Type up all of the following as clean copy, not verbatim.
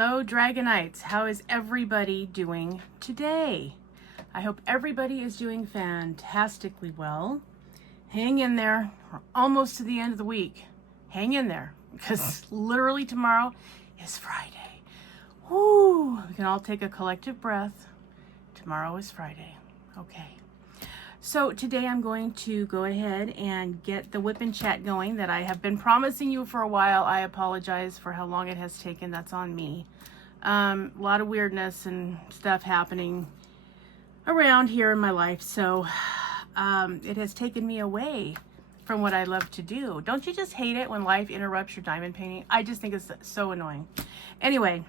Hello Dragonites, how is everybody doing today? I hope everybody is doing fantastically well. Hang in there, we're almost to the end of the week. Hang in there, because literally tomorrow is Friday. Woo! We can all take a collective breath. Tomorrow is Friday. Okay. So today I'm going to go ahead and get the Wip N Chat going that I have been promising you for a while. I apologize for how long it has taken. That's on me. A lot of weirdness and stuff happening around here in my life. So it has taken me away from what I love to do. Don't you just hate it when life interrupts your diamond painting? I just think it's so annoying. Anyway,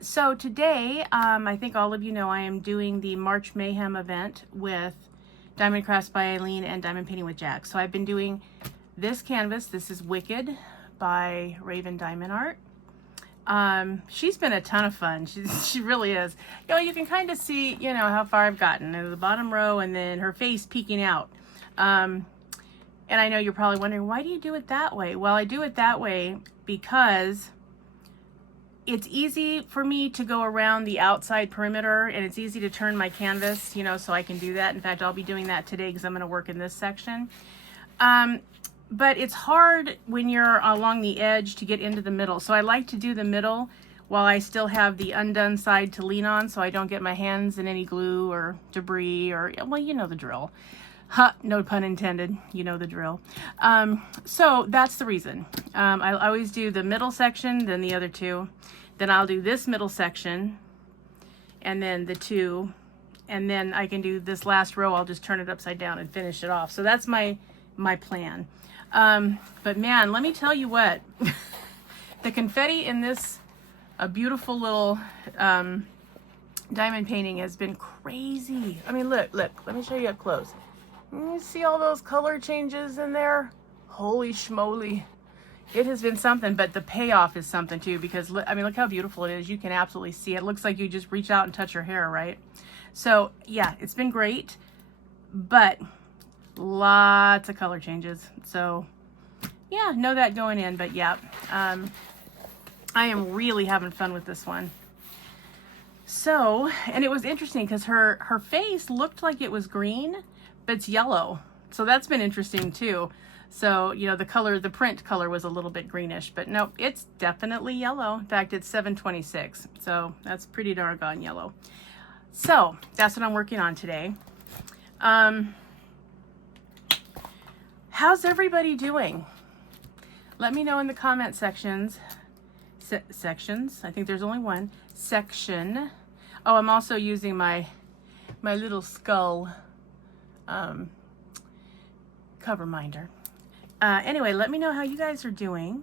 so today, I think all of you know I am doing the March Mayhem event with Diamond Crafts by Eileen and Diamond Painting with Jack. So I've been doing this canvas. This is Wicked by Raven Diamond Art. She's been a ton of fun. She really is. You know, you can kind of see, you know, how far I've gotten in the bottom row and then her face peeking out. And I know you're probably wondering, why do you do it that way? Well, I do it that way because it's easy for me to go around the outside perimeter, and it's easy to turn my canvas, you know, so I can do that. In fact, I'll be doing that today because I'm going to work in this section. But it's hard when you're along the edge to get into the middle. So I like to do the middle while I still have the undone side to lean on, so I don't get my hands in any glue or debris or, well, you know the drill. Ha, no pun intended. You know the drill. So that's the reason. I always do the middle section, then the other two. Then I'll do this middle section, and then the two, and then I can do this last row. I'll just turn it upside down and finish it off. So that's my plan. But man, let me tell you what. The confetti in this a beautiful little diamond painting has been crazy. I mean, look, let me show you up close. You see all those color changes in there? Holy schmoly. It has been something, but the payoff is something too, because I mean, look how beautiful it is. You can absolutely see it. It looks like you just reach out and touch your hair, right? So yeah, it's been great, but lots of color changes. So yeah, know that going in, but yeah, I am really having fun with this one. So, and it was interesting because her face looked like it was green, but it's yellow. So that's been interesting too. So, you know, the color, the print color was a little bit greenish, but no, it's definitely yellow. In fact, it's 726. So that's pretty doggone yellow. So that's what I'm working on today. How's everybody doing? Let me know in the comment sections. Sections. I think there's only one section. Oh, I'm also using my little skull cover minder. Anyway, let me know how you guys are doing.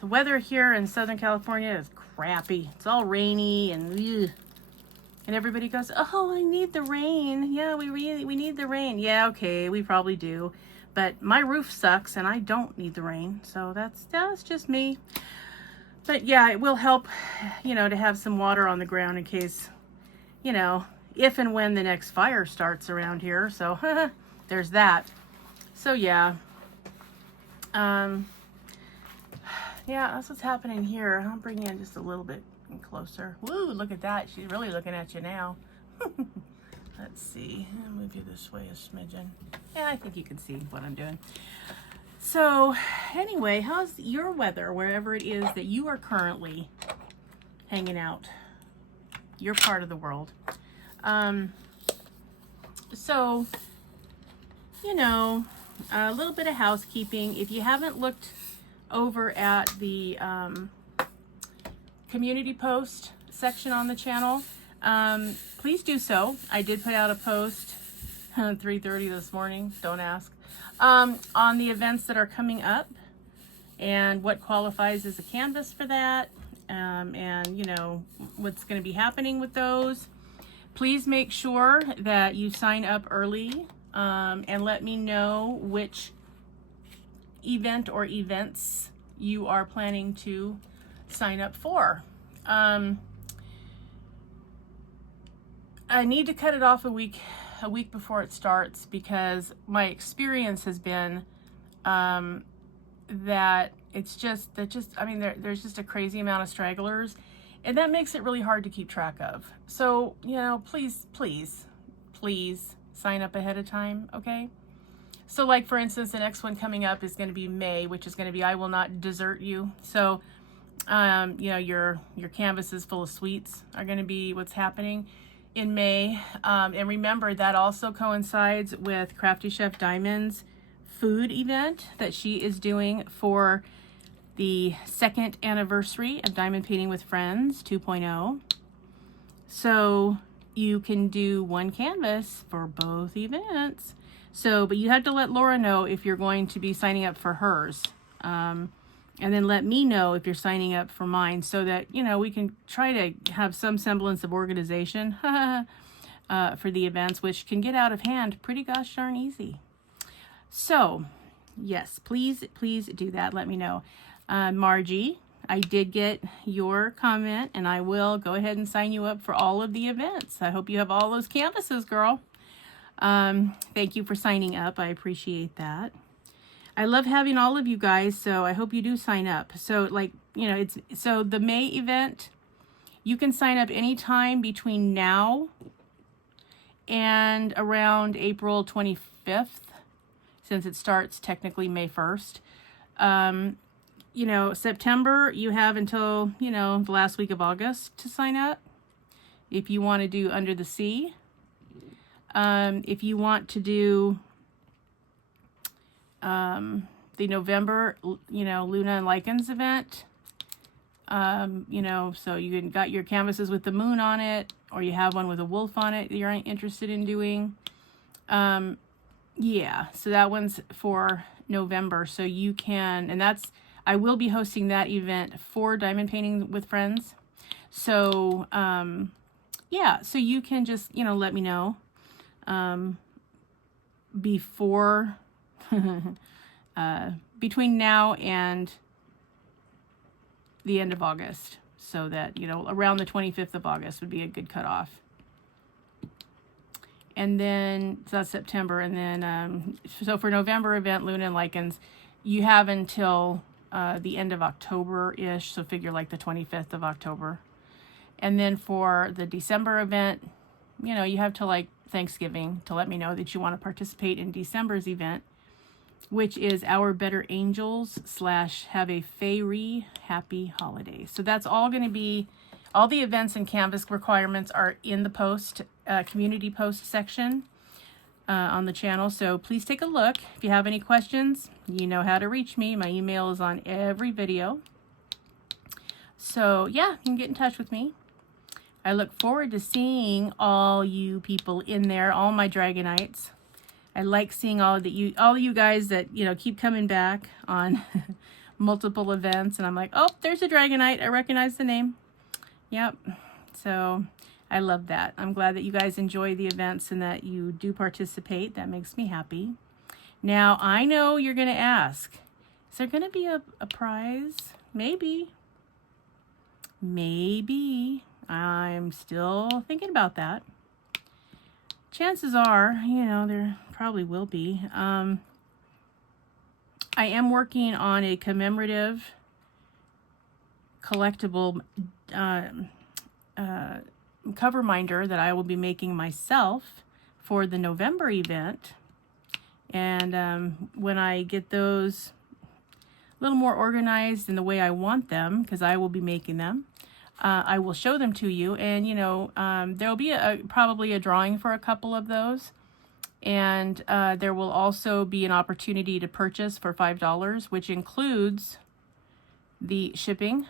The weather here in Southern California is crappy. It's all rainy and ugh. And everybody goes, "Oh, I need the rain." Yeah, we need the rain. Yeah, okay, we probably do. But my roof sucks and I don't need the rain. So that's just me. But yeah, it will help, you know, to have some water on the ground in case, you know, if and when the next fire starts around here. So there's that. So yeah, yeah, that's what's happening here. I'll bring you in just a little bit closer. Woo, look at that. She's really looking at you now. Let's see. I'll move you this way a smidgen. Yeah, I think you can see what I'm doing. So anyway, how's your weather wherever it is that you are currently hanging out? Your part of the world. So, you know, a little bit of housekeeping. If you haven't looked over at the community post section on the channel, please do so. I did put out a post at 3:30 this morning, don't ask, on the events that are coming up and what qualifies as a canvas for that, and you know what's going to be happening with those. Please make sure that you sign up early, and let me know which event or events you are planning to sign up for. I need to cut it off a week before it starts, because my experience has been that it's just, I mean, there's just a crazy amount of stragglers, and that makes it really hard to keep track of. So, you know, please, please, please sign up ahead of time, okay? So like, for instance, the next one coming up is going to be May, which is going to be I Will Not Desert You. So, you know, your canvases full of sweets are going to be what's happening in May. And remember, that also coincides with Crafty Chef Diamond's food event that she is doing for the 2nd anniversary of Diamond Painting with Friends 2.0. So you can do one canvas for both events. So, but you have to let Laura know if you're going to be signing up for hers. And then let me know if you're signing up for mine, so that, you know, we can try to have some semblance of organization for the events, which can get out of hand pretty gosh darn easy. So, yes, please, please do that. Let me know. Margie, I did get your comment, and I will go ahead and sign you up for all of the events. I hope you have all those canvases, girl. Thank you for signing up. I appreciate that. I love having all of you guys, so I hope you do sign up. So, like, you know, so the May event, you can sign up anytime between now and around April 25th, since it starts technically May 1st. You know, September, you have until, you know, the last week of August to sign up. If you want to do Under the Sea. If you want to do the November, you know, Luna and Lichens event, you know, so you got your canvases with the moon on it, or you have one with a wolf on it that you're interested in doing. Yeah, so that one's for November. So you can, and I will be hosting that event for Diamond Painting with Friends. So, yeah, so you can just, you know, let me know before between now and the end of August, so that, you know, around the 25th of August would be a good cutoff. And then, so that's September. And then, so for November event, Luna and Lichens, you have until the end of October-ish, so figure like the 25th of October. And then for the December event, you know, you have till like Thanksgiving to let me know that you want to participate in December's event, which is Our Better Angels / Have a Fairy Happy Holiday. So that's all going to be, all the events and canvas requirements are in the post, community post section on the channel. So please take a look. If you have any questions, you know how to reach me. My email is on every video. So yeah, you can get in touch with me. I look forward to seeing all you people in there, all my Dragonites. I like seeing all of you guys that, you know, keep coming back on multiple events, and I'm like, oh, there's a Dragonite. I recognize the name. Yep. So I love that. I'm glad that you guys enjoy the events and that you do participate. That makes me happy. Now, I know you're going to ask, is there going to be a prize? Maybe. Maybe. I'm still thinking about that. Chances are, you know, there probably will be. I am working on a commemorative collectible cover minder that I will be making myself for the November event. And when I get those a little more organized in the way I want them, because I will be making them, I will show them to you. And, you know, there'll be probably a drawing for a couple of those. And there will also be an opportunity to purchase for $5, which includes the shipping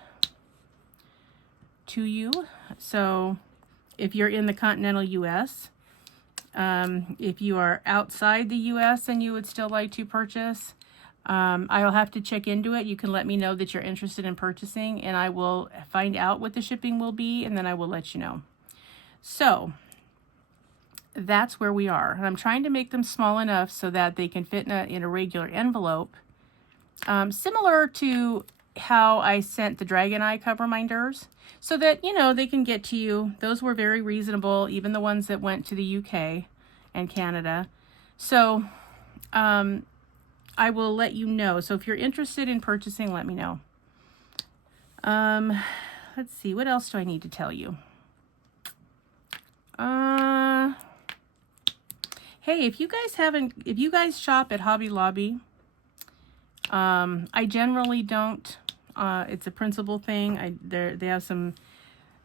to you. So if you're in the continental US, if you are outside the US and you would still like to purchase, I'll have to check into it. You can let me know that you're interested in purchasing, and I will find out what the shipping will be, and then I will let you know. So that's where we are. And I'm trying to make them small enough so that they can fit in a regular envelope. Similar to how I sent the Dragon Eye cover minders, so that, you know, they can get to you. Those were very reasonable, even the ones that went to the UK and Canada. So, I will let you know. So if you're interested in purchasing, let me know. Let's see, what else do I need to tell you? Hey, if you guys shop at Hobby Lobby, I generally don't. It's a principle thing. They have some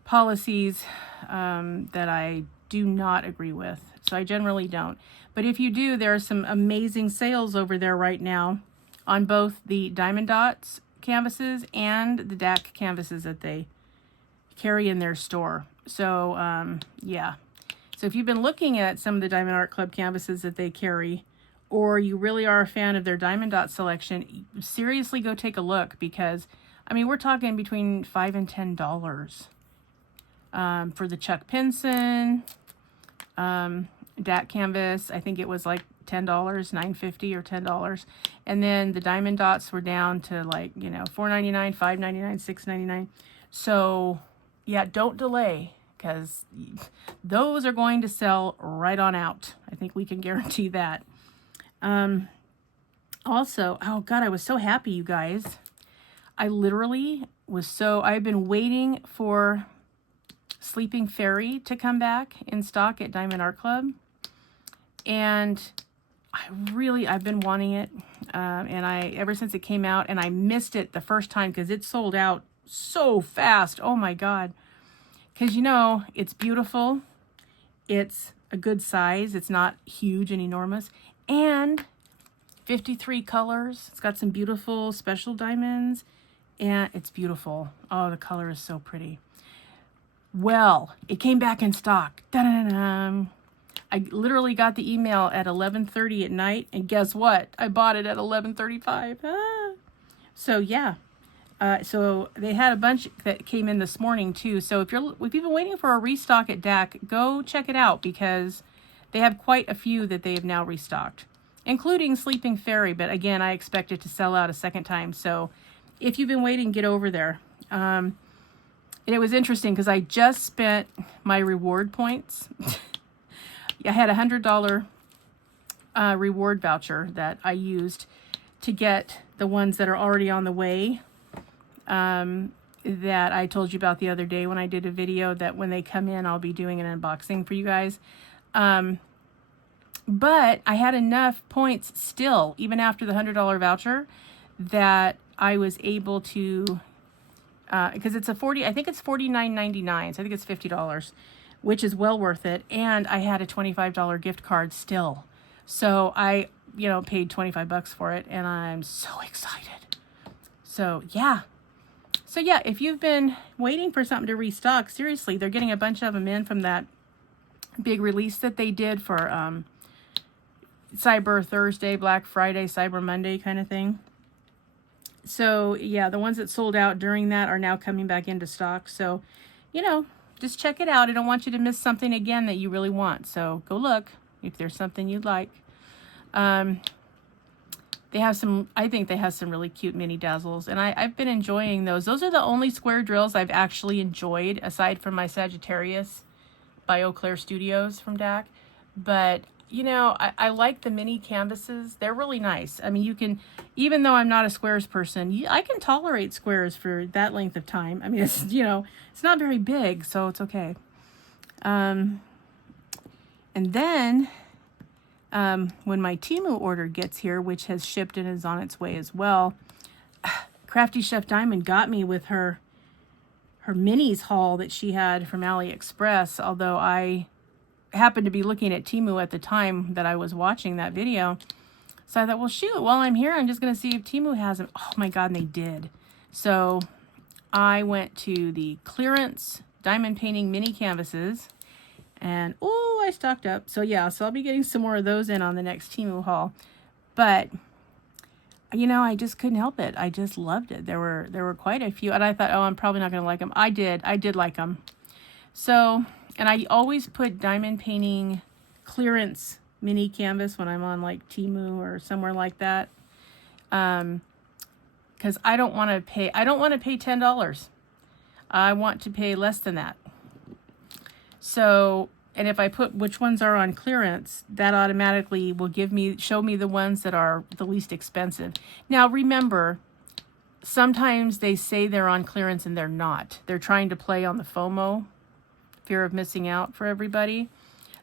policies that I do not agree with, so I generally don't. But if you do, there are some amazing sales over there right now on both the Diamond Dots canvases and the DAC canvases that they carry in their store. So yeah. So if you've been looking at some of the Diamond Art Club canvases that they carry, or you really are a fan of their Diamond Dot selection, seriously go take a look, because I mean, we're talking between $5 and $10 for the Chuck Pinson DAC canvas. I think it was like $10, $9.50 or $10. And then the Diamond Dots were down to like, you know, $4.99, $5.99, $6.99. So yeah, don't delay, because those are going to sell right on out. I think we can guarantee that. Also, oh God, I was so happy, you guys. I literally was I've been waiting for Sleeping Fairy to come back in stock at Diamond Art Club. And I've been wanting it. And ever since it came out, and I missed it the first time because it sold out so fast. Oh my God. Because, you know, it's beautiful. It's a good size. It's not huge and enormous. And 53 colors. It's got some beautiful special diamonds. And it's beautiful. Oh, the color is so pretty. Well, it came back in stock. Da-da-da-da. I literally got the email at 11:30 at night. And guess what? I bought it at 11:35. So, yeah. So they had a bunch that came in this morning too. So if you've been waiting for a restock at DAC, go check it out, because they have quite a few that they have now restocked, including Sleeping Fairy. But again, I expect it to sell out a second time. So if you've been waiting, get over there. And it was interesting because I just spent my reward points. I had a $100 reward voucher that I used to get the ones that are already on the way. That I told you about the other day when I did a video, that when they come in, I'll be doing an unboxing for you guys. But I had enough points still, even after the $100 voucher, that I was able to, because it's I think it's $49.99, so I think it's $50, which is well worth it. And I had a $25 gift card still. So I, paid 25 bucks for it, and I'm so excited. So yeah. So yeah, if you've been waiting for something to restock, seriously, they're getting a bunch of them in from that big release that they did for Cyber Thursday, Black Friday, Cyber Monday kind of thing. So yeah, the ones that sold out during that are now coming back into stock. So, just check it out. I don't want you to miss something again that you really want. So go look if there's something you'd like. I think they have some really cute mini dazzles, and I've been enjoying those. Those are the only square drills I've actually enjoyed, aside from my Sagittarius by Eau Claire Studios from DAC. But, I like the mini canvases. They're really nice. I mean, you can, even though I'm not a squares person, I can tolerate squares for that length of time. I mean, it's, it's not very big, so it's okay. And then, when my Temu order gets here, which has shipped and is on its way as well, Crafty Chef Diamond got me with her minis haul that she had from AliExpress, although I happened to be looking at Temu at the time that I was watching that video. So I thought, well, shoot, while I'm here, I'm just going to see if Temu has them. Oh my God, and they did. So I went to the clearance diamond painting mini canvases, and oh, I stocked up. So yeah, so I'll be getting some more of those in on the next Temu haul. But I just couldn't help it. I just loved it. There were quite a few, and I thought, oh, I'm probably not going to like them. I did like them. So, and I always put diamond painting clearance mini canvas when I'm on like Temu or somewhere like that. Because I don't want to pay $10. I want to pay less than that. So, And if I put which ones are on clearance, that automatically will show me the ones that are the least expensive. Now remember, sometimes they say they're on clearance and they're not. They're trying to play on the FOMO, fear of missing out, for everybody.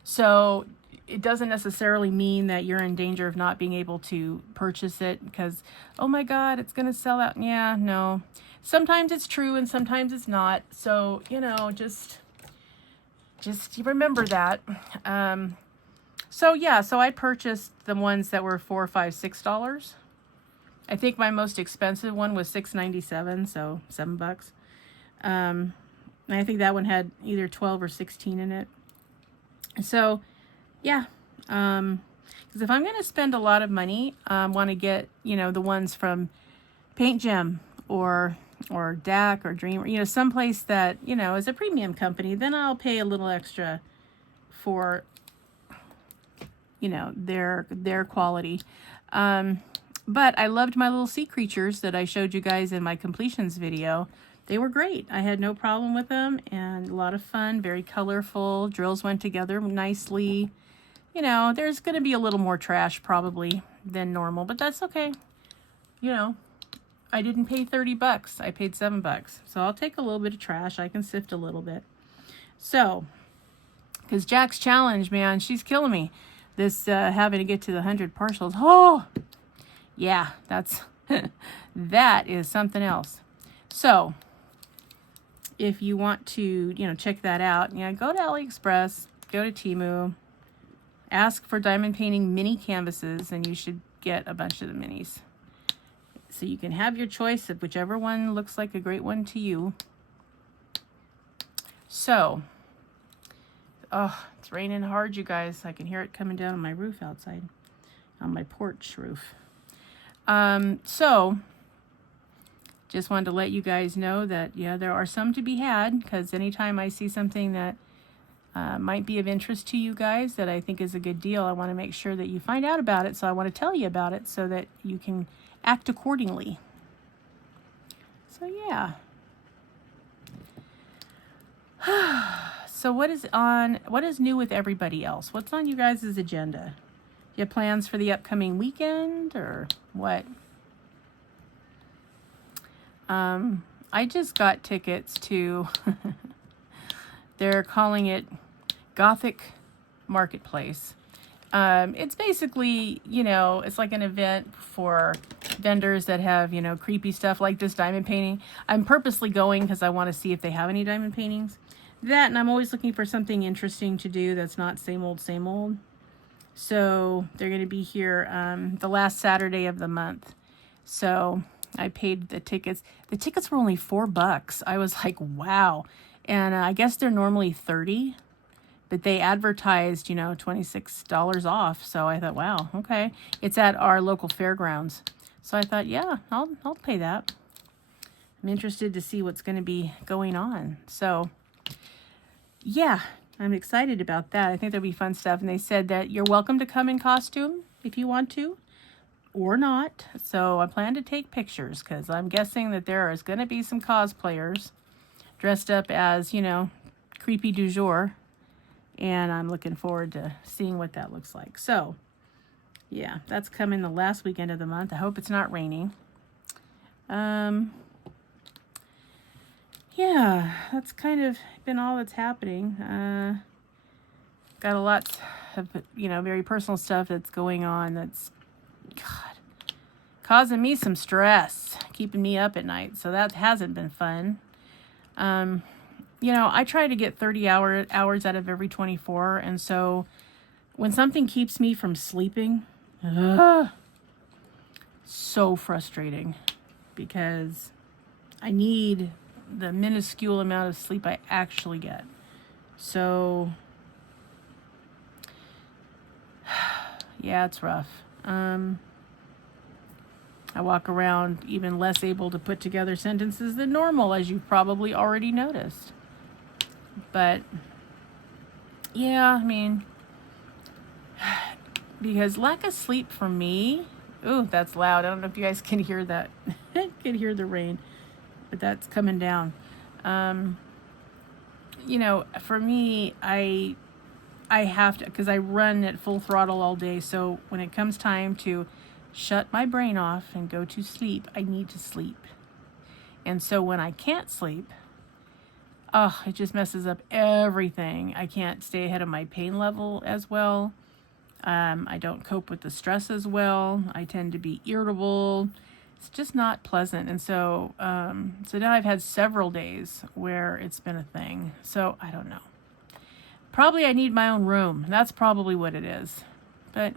So it doesn't necessarily mean that you're in danger of not being able to purchase it because, oh my God, it's going to sell out. Yeah, no. Sometimes it's true and sometimes it's not. So, you know, just remember that. So yeah, so I purchased the ones that were $4, $5, $6. I think my most expensive one was $6.97, so $7. And I think that one had either 12 or 16 in it. So yeah, because if I'm going to spend a lot of money, I want to get, you know, the ones from Paint Gem or DAC or Dream, you know, someplace that, you know, is a premium company. Then I'll pay a little extra for, you know, their quality. But I loved my little sea creatures that I showed you guys in my completions video. They were great. I had no problem with them and a lot of fun, very colorful. Drills went together nicely. You know, there's going to be a little more trash probably than normal, but that's okay. You know, I didn't pay $30. I paid $7. So I'll take a little bit of trash. I can sift a little bit. So, because Jack's challenge, man, she's killing me. This having to get to the 100 partials. Oh, yeah, that's that is something else. So, if you want to, you know, check that out, you know, go to AliExpress, go to Temu, ask for diamond painting mini canvases, and you should get a bunch of the minis. So you can have your choice of whichever one looks like a great one to you. So, oh, it's raining hard, you guys. I can hear it coming down on my roof outside, on my porch roof. So, just wanted to let you guys know that, yeah, there are some to be had, because anytime I see something that might be of interest to you guys that I think is a good deal, I want to make sure that you find out about it. So I want to tell you about it so that you can act accordingly. So yeah. So what is new with everybody else? What's on you guys' agenda? You have plans for the upcoming weekend or what? I just got tickets to, they're calling it Gothic Marketplace. It's basically, you know, it's like an event for vendors that have, you know, creepy stuff like this diamond painting. I'm purposely going because I want to see if they have any diamond paintings. That, and I'm always looking for something interesting to do that's not same old, same old. So they're going to be here the last Saturday of the month. So I paid the tickets. The tickets were only $4. I was like, wow. And I guess they're normally $30. But they advertised, you know, $26 off. So I thought, wow, okay. It's at our local fairgrounds. So I thought, yeah, I'll pay that. I'm interested to see what's going to be going on. So, yeah, I'm excited about that. I think there'll be fun stuff. And they said that you're welcome to come in costume if you want to or not. So I plan to take pictures because I'm guessing that there is going to be some cosplayers dressed up as, you know, creepy du jour. And I'm looking forward to seeing what that looks like. So, yeah, that's coming the last weekend of the month. I hope it's not raining. Yeah, that's kind of been all that's happening. Got a lot of, you know, very personal stuff that's going on that's, God, causing me some stress, keeping me up at night. So that hasn't been fun. You know, I try to get 30 hours out of every 24. And so when something keeps me from sleeping, so frustrating because I need the minuscule amount of sleep I actually get. So, yeah, it's rough. I walk around even less able to put together sentences than normal, as you've probably already noticed. But, yeah, I mean, because lack of sleep for me, ooh, that's loud. I don't know if you guys can hear that. Can hear the rain, but that's coming down. You know, for me, I I have to, because I run at full throttle all day. So when it comes time to shut my brain off and go to sleep, I need to sleep. And so when I can't sleep, oh, it just messes up everything. I can't stay ahead of my pain level as well. I don't cope with the stress as well. I tend to be irritable. It's just not pleasant. And so, so now I've had several days where it's been a thing. So I don't know. Probably I need my own room. That's probably what it is. But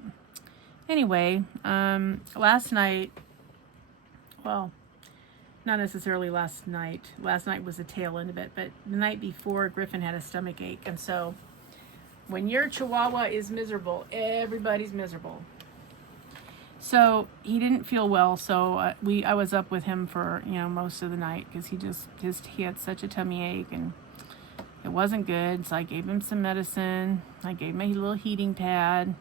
anyway, last night, well, not necessarily last night. Last night was the tail end of it, but the night before, Griffin had a stomach ache. And so when your Chihuahua is miserable, everybody's miserable. So he didn't feel well. So I was up with him for, most of the night because he had such a tummy ache and it wasn't good. So I gave him some medicine. I gave him a little heating pad,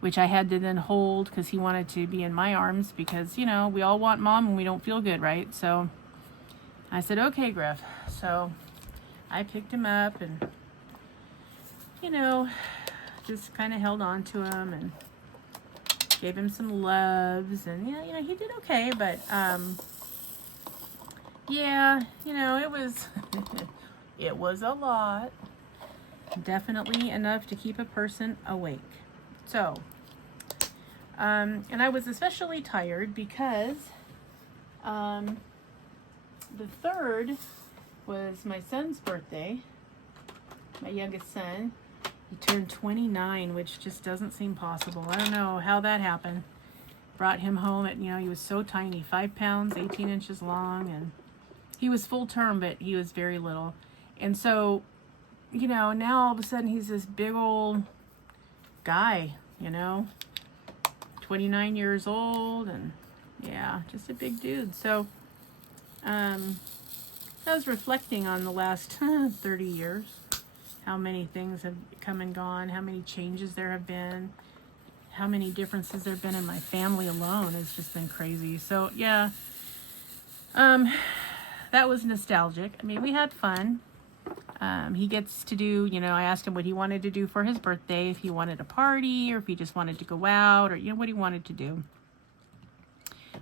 which I had to then hold because he wanted to be in my arms because, we all want mom when we don't feel good, right? So I said, okay, Griff. So I picked him up and, just kind of held on to him and gave him some loves. And, he did okay. But, yeah, it was, it was a lot. Definitely enough to keep a person awake. So, and I was especially tired because the 3rd was my son's birthday, my youngest son. He turned 29, which just doesn't seem possible. I don't know how that happened. Brought him home at, he was so tiny, 5 pounds, 18 inches long, and he was full term, but he was very little. And so, now all of a sudden he's this big old guy, 29 years old, and yeah, just a big dude. So I was reflecting on the last 30 years, how many things have come and gone, how many changes there have been, how many differences there have been in my family alone. It's just been crazy. So yeah, that was nostalgic. I mean, we had fun. He gets to do, I asked him what he wanted to do for his birthday, if he wanted a party or if he just wanted to go out or, what he wanted to do.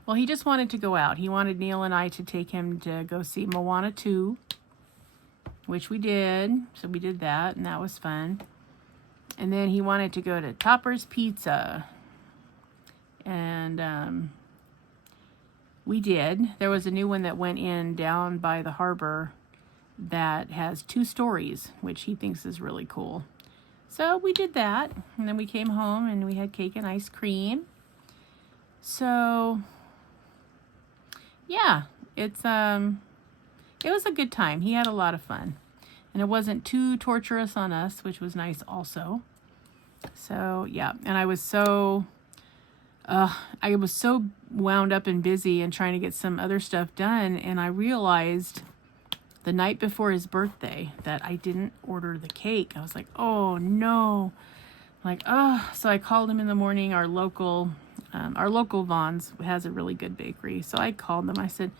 Well, he just wanted to go out. He wanted Neil and I to take him to go see Moana 2, which we did. So we did that, and that was fun. And then he wanted to go to Topper's Pizza. And we did. There was a new one that went in down by the harbor that has 2 stories, which he thinks is really cool. So we did that, and then we came home and we had cake and ice cream. So yeah, it was a good time. He had a lot of fun, and it wasn't too torturous on us, which was nice also. So yeah, and I was so wound up and busy and trying to get some other stuff done, and I realized the night before his birthday that I didn't order the cake. I was like, oh no. So I called him in the morning. Our local Vaughn's has a really good bakery. So I called them. I said,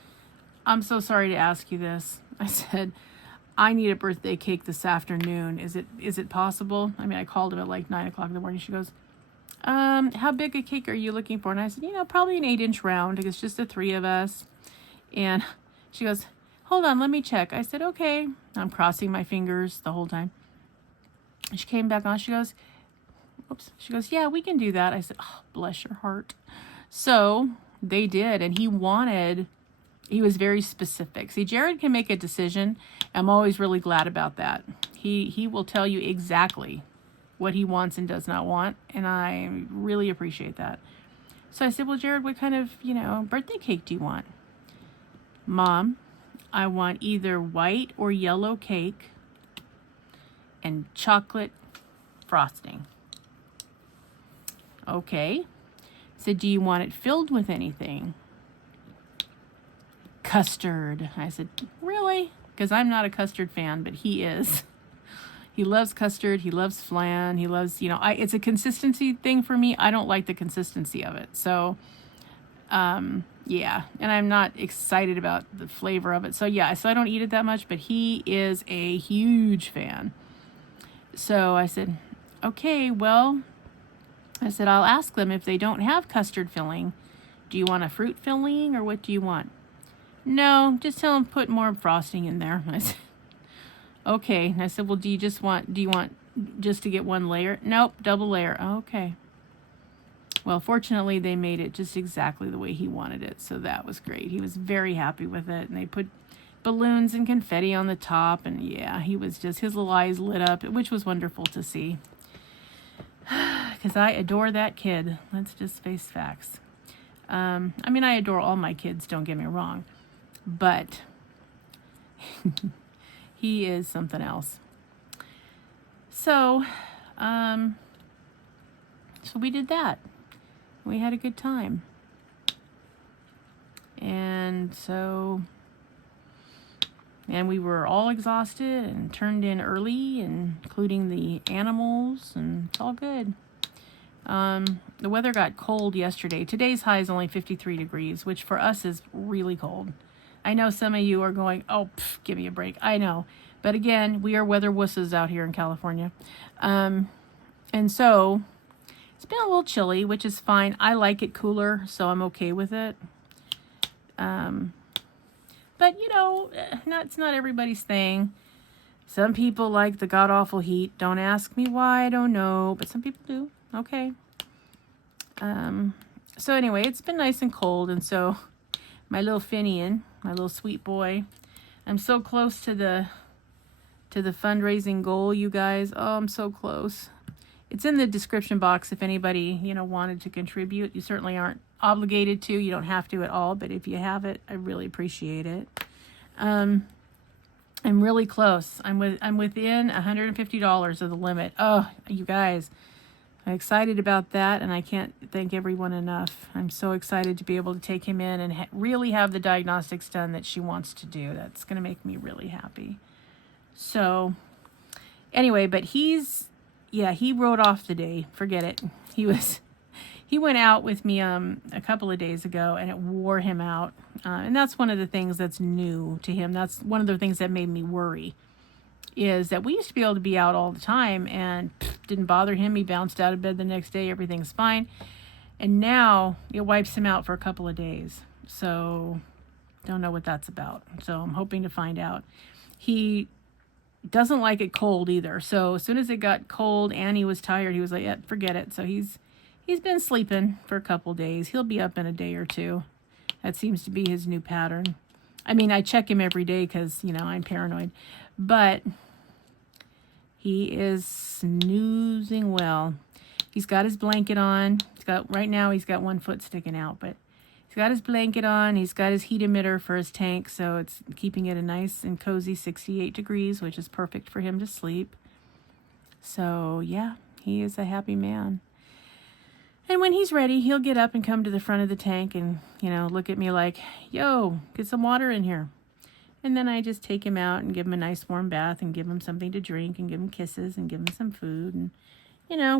I'm so sorry to ask you this. I said, I need a birthday cake this afternoon. Is it possible? I mean, I called him at like 9 o'clock in the morning. She goes, how big a cake are you looking for? And I said, probably an 8-inch round. It's just the 3 of us. And she goes, hold on, let me check. I said, okay. I'm crossing my fingers the whole time. She came back on. She goes, yeah, we can do that. I said, oh, bless your heart. So they did. And he was very specific. See, Jared can make a decision. I'm always really glad about that. He will tell you exactly what he wants and does not want. And I really appreciate that. So I said, well, Jared, what kind of, birthday cake do you want? Mom, I want either white or yellow cake and chocolate frosting. Okay. Said, do you want it filled with anything? Custard. I said, really? Because I'm not a custard fan, but he is. He loves custard. He loves flan. He loves, it's a consistency thing for me. I don't like the consistency of it. So, yeah, and I'm not excited about the flavor of it. So yeah, so I don't eat it that much, but he is a huge fan. So I said, okay, well, I said, I'll ask them if they don't have custard filling. Do you want a fruit filling or what do you want? No, just tell them put more frosting in there. I said, okay. And I said, well, do you want just to get one layer? Nope, double layer. Okay. Well, fortunately, they made it just exactly the way he wanted it, so that was great. He was very happy with it, and they put balloons and confetti on the top, and yeah, his little eyes lit up, which was wonderful to see. Because I adore that kid. Let's just face facts. I mean, I adore all my kids, don't get me wrong, but he is something else. So, so we did that. We had a good time. And we were all exhausted and turned in early, including the animals, and it's all good. The weather got cold yesterday. Today's high is only 53 degrees, which for us is really cold. I know some of you are going, oh, give me a break. I know. But again, we are weather wusses out here in California. And so it's been a little chilly, which is fine. I like it cooler, so I'm okay with it. But, you know, it's not everybody's thing. Some people like the god-awful heat. Don't ask me why, I don't know. But some people do. Okay. So anyway, it's been nice and cold. And so my little Finnian, my little sweet boy, I'm so close to the fundraising goal, you guys. Oh, I'm so close. It's in the description box if anybody, wanted to contribute. You certainly aren't obligated to. You don't have to at all. But if you have it, I really appreciate it. I'm really close. I'm within $150 of the limit. Oh, you guys, I'm excited about that, and I can't thank everyone enough. I'm so excited to be able to take him in and really have the diagnostics done that she wants to do. That's going to make me really happy. So, anyway, but he wrote off the day. Forget it. He went out with me a couple of days ago, and it wore him out. And that's one of the things that's new to him. That's one of the things that made me worry, is that we used to be able to be out all the time and didn't bother him. He bounced out of bed the next day. Everything's fine. And now it wipes him out for a couple of days. So don't know what that's about. So I'm hoping to find out. He doesn't like it cold either. So as soon as it got cold and he was tired, he was like, yeah, forget it. So he's been sleeping for a couple days. He'll be up in a day or two. That seems to be his new pattern. I mean, I check him every day because, I'm paranoid. But he is snoozing well. He's got his blanket on. Right now he's got one foot sticking out, but he's got his blanket on. He's got his heat emitter for his tank, so it's keeping it a nice and cozy 68 degrees, which is perfect for him to sleep. So, yeah, he is a happy man. And when he's ready, he'll get up and come to the front of the tank and, look at me like, yo, get some water in here. And then I just take him out and give him a nice warm bath and give him something to drink and give him kisses and give him some food. And,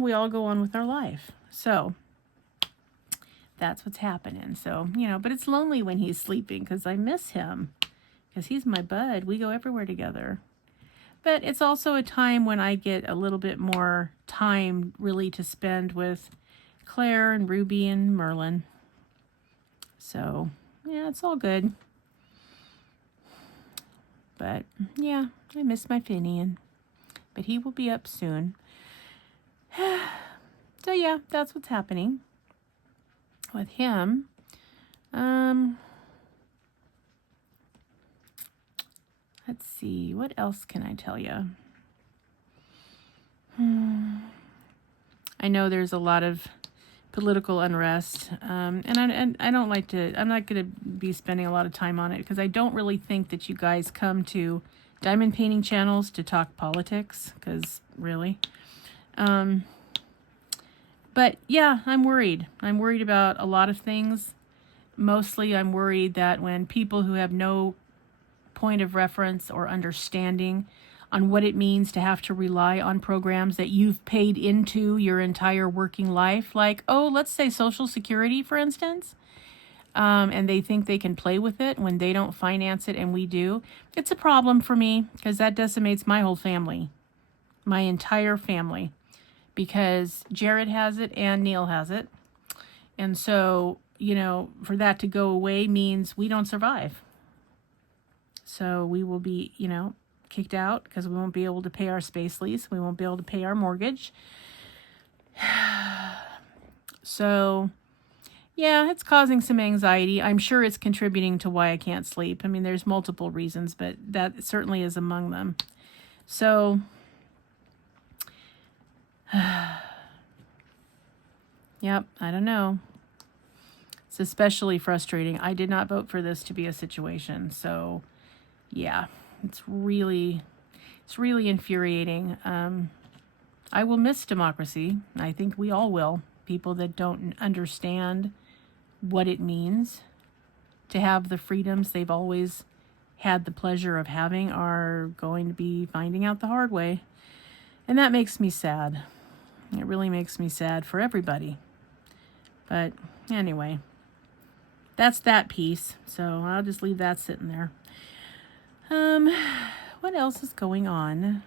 we all go on with our life. So that's what's happening. So, but it's lonely when he's sleeping because I miss him because he's my bud. We go everywhere together. But it's also a time when I get a little bit more time really to spend with Claire and Ruby and Merlin. So, yeah, it's all good. But, yeah, I miss my Finnian. But he will be up soon. So, yeah, that's what's happening with him. Let's see. What else can I tell you? I know there's a lot of political unrest, and I don't like to. I'm not going to be spending a lot of time on it because I don't really think that you guys come to diamond painting channels to talk politics. Because really, but yeah, I'm worried. I'm worried about a lot of things. Mostly, I'm worried that when people who have no point of reference or understanding on what it means to have to rely on programs that you've paid into your entire working life. Like, let's say Social Security, for instance. And they think they can play with it when they don't finance it and we do. It's a problem for me because that decimates my whole family. My entire family. because Jared has it and Neil has it. And so, you know, for that to go away means we don't survive. So we will be, you know, kicked out because we won't be able to pay our space lease. We won't be able to pay our mortgage. So, yeah, it's causing some anxiety. I'm sure it's contributing to why I can't sleep. I mean, there's multiple reasons, but that certainly is among them. So, yep, I don't know. It's especially frustrating. I did not vote for this to be a situation. So, yeah, it's really infuriating. I will miss democracy. I think we all will. People that don't understand what it means to have the freedoms they've always had the pleasure of having are going to be finding out the hard way. And that makes me sad. It really makes me sad for everybody. But anyway, that's that piece. So I'll just leave that sitting there. What else is going on?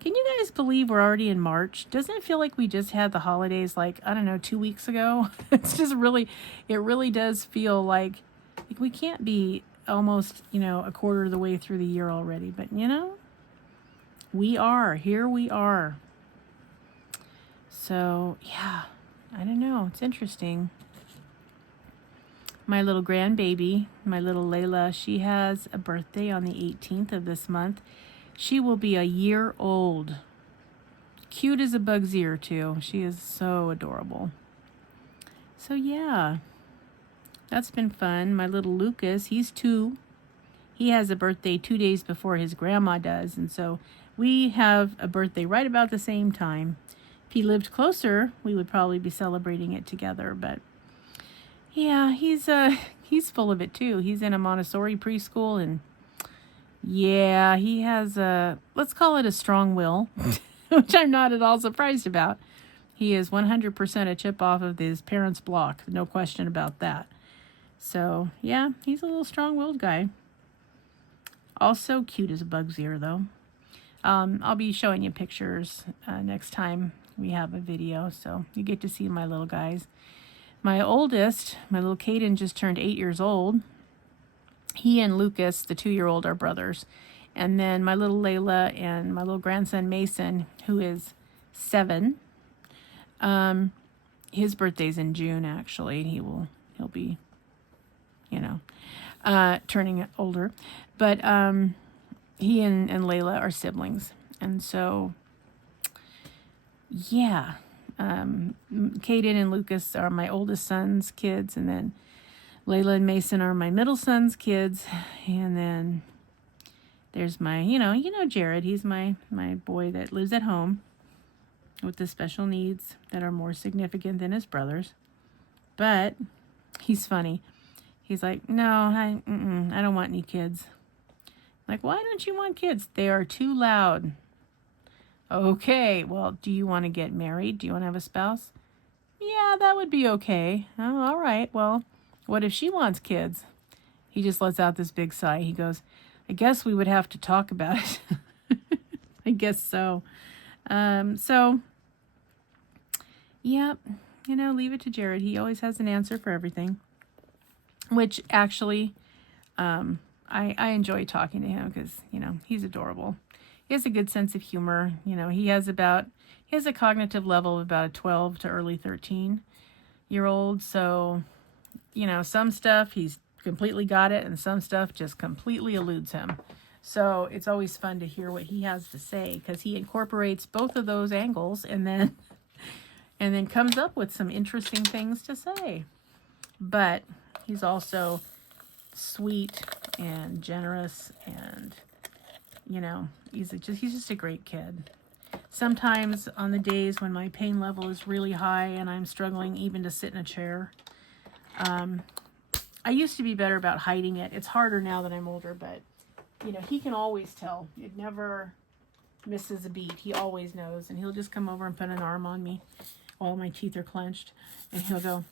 Can you guys believe we're already in March? Doesn't it feel like we just had the holidays, like, I don't know, 2 weeks ago? It's just really, it really does feel like we can't be almost, you know, a quarter of the way through the year already. But, you know, we are. Here we are. So, yeah, I don't know. It's interesting. My little grandbaby, my little Layla, she has a birthday on the 18th of this month. She will be a year old. Cute as a bug's ear, too. She is so adorable. So, yeah, that's been fun. My little Lucas, he's 2. He has a birthday 2 days before his grandma does. And so we have a birthday right about the same time. If he lived closer, we would probably be celebrating it together. But, yeah, he's full of it, too. He's in a Montessori preschool, and yeah, he has let's call it a strong will, which I'm not at all surprised about. He is 100% a chip off of his parents' block. No question about that. So, yeah, he's a little strong-willed guy. Also cute as a bug's ear, though. I'll be showing you pictures next time we have a video, so you get to see my little guys. My oldest, my little Caden, just turned 8 years old. He and Lucas, the 2-year-old, are brothers. And then my little Layla and my little grandson Mason, who is 7. His birthday's in June, actually. He'll be, you know, turning older. But he and Layla are siblings. And so, yeah. Caden and Lucas are my oldest son's kids, and then Layla and Mason are my middle son's kids, and then there's my, you know Jared. He's my boy that lives at home with the special needs that are more significant than his brothers. But he's funny. He's like, no, I don't want any kids. I'm like, why don't you want kids? They are too loud. Okay, well, do you want to get married? Do you want to have a spouse? Yeah, that would be okay. Oh, all right, well, what if she wants kids? He just lets out this big sigh. He goes, I guess we would have to talk about it. I guess so. So, yeah, you know, leave it to Jared. He always has an answer for everything. Which, actually, I enjoy talking to him because, you know, he's adorable. He has a good sense of humor. You know, he has a cognitive level of about a 12 to early 13-year-old. So, you know, some stuff he's completely got it, and some stuff just completely eludes him. So it's always fun to hear what he has to say, because he incorporates both of those angles and then comes up with some interesting things to say. But he's also sweet and generous, and, you know, he's just a great kid. Sometimes on the days when my pain level is really high and I'm struggling even to sit in a chair, I used to be better about hiding it. It's harder now that I'm older, but, you know, he can always tell. It never misses a beat. He always knows, and he'll just come over and put an arm on me while my teeth are clenched, and he'll go,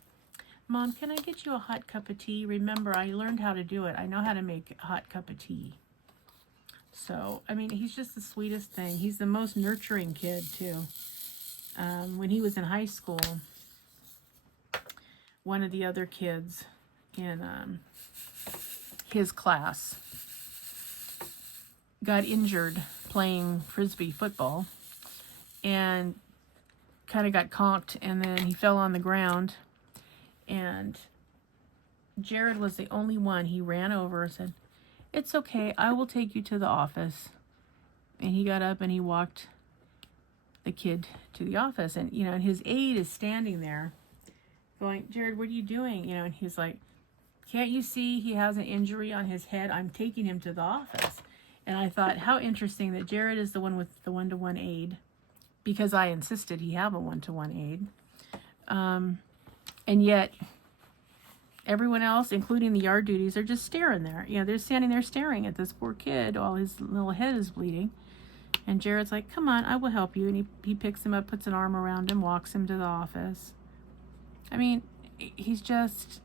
Mom, can I get you a hot cup of tea? Remember, I learned how to do it. I know how to make a hot cup of tea. So, I mean, he's just the sweetest thing. He's the most nurturing kid, too. when he was in high school, one of the other kids in his class got injured playing frisbee football and kind of got conked, and then he fell on the ground, and Jared was the only one. He ran over and said, "It's okay, I will take you to the office." And he got up and he walked the kid to the office, and and his aide is standing there going, "Jared, what are you doing?" And he's like, "Can't you see he has an injury on his head? I'm taking him to the office." And I thought, how interesting that Jared is the one with the one-to-one aide, because I insisted he have a one-to-one aide. And yet everyone else, including the yard duties, are just staring there. They're standing there staring at this poor kid while his little head is bleeding. And Jared's like, "Come on, I will help you." And he picks him up, puts an arm around him, walks him to the office. I mean, he is just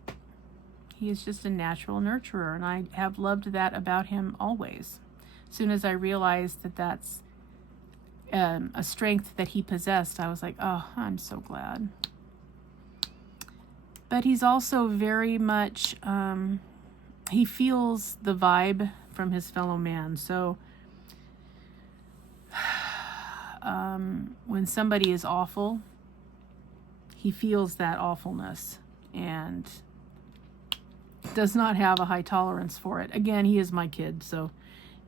a natural nurturer, and I have loved that about him always. As soon as I realized that that's a strength that he possessed, I was like, oh, I'm so glad. But he's also very much, he feels the vibe from his fellow man. So when somebody is awful, he feels that awfulness and does not have a high tolerance for it. Again, he is my kid, so